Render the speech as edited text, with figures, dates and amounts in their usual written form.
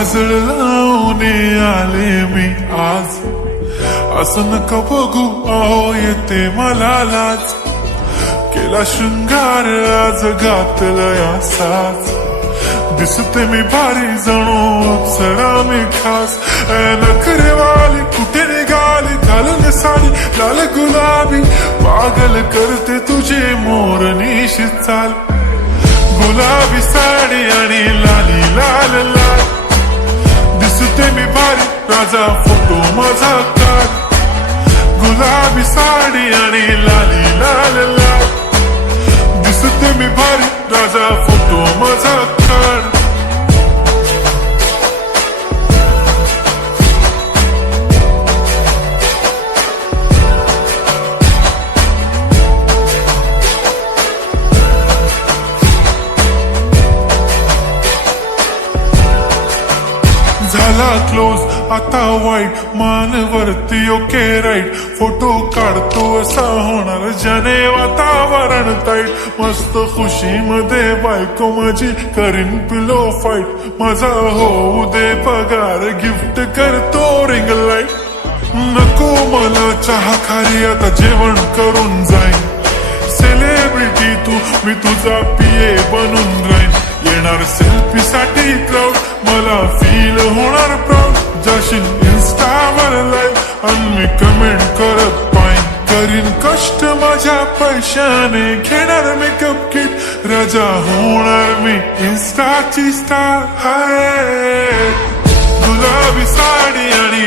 काजळ लावून आले मी आज, असं नका बघू अहो येते मला लाज, केला शृंगार आज घातलाय असाच, दिसते मी भारी जणू अप्सरा मी खास, नखरेवाली कुठे निघाली घालून साडी लाल गुलाबी, पागल करते तुझे मोरनीशी चाल, गुलाबी साडी आणि लाली लाल लाल, दिसते मी भारी राजा फोटो माझा काढ, गुलाबी साडी आणि लाली लाल लाल, दिसते मी भारी राजा फोटो माझा काढ. झाला क्लोज आता वाईट, मान वरती ओके राईट, फोटो काढतो असा होणार ज्याने वातावरण ताईट, मस्त खुशी मध्ये बायको माझी करीन पिलो फाईट, माझा होऊ दे पगार गिफ्ट करतो रिंग लाईट, नको मला चहा खारी आता जेवण करून जाईन, सेलिब्रिटी तू मी तुझा पिये बनून राहीन, येणार सेल्फी साठी क्राऊड मला फील होणार प्राऊड, जाशील इन्स्टावर लाईव्ह आणि मी कमेंट करत पाईन, करीन कष्ट माझ्या पैशाने घेणार मेकअप किट, राजा होणार मी इन्स्टाची स्टार. हाय गुलाबी साडी आणि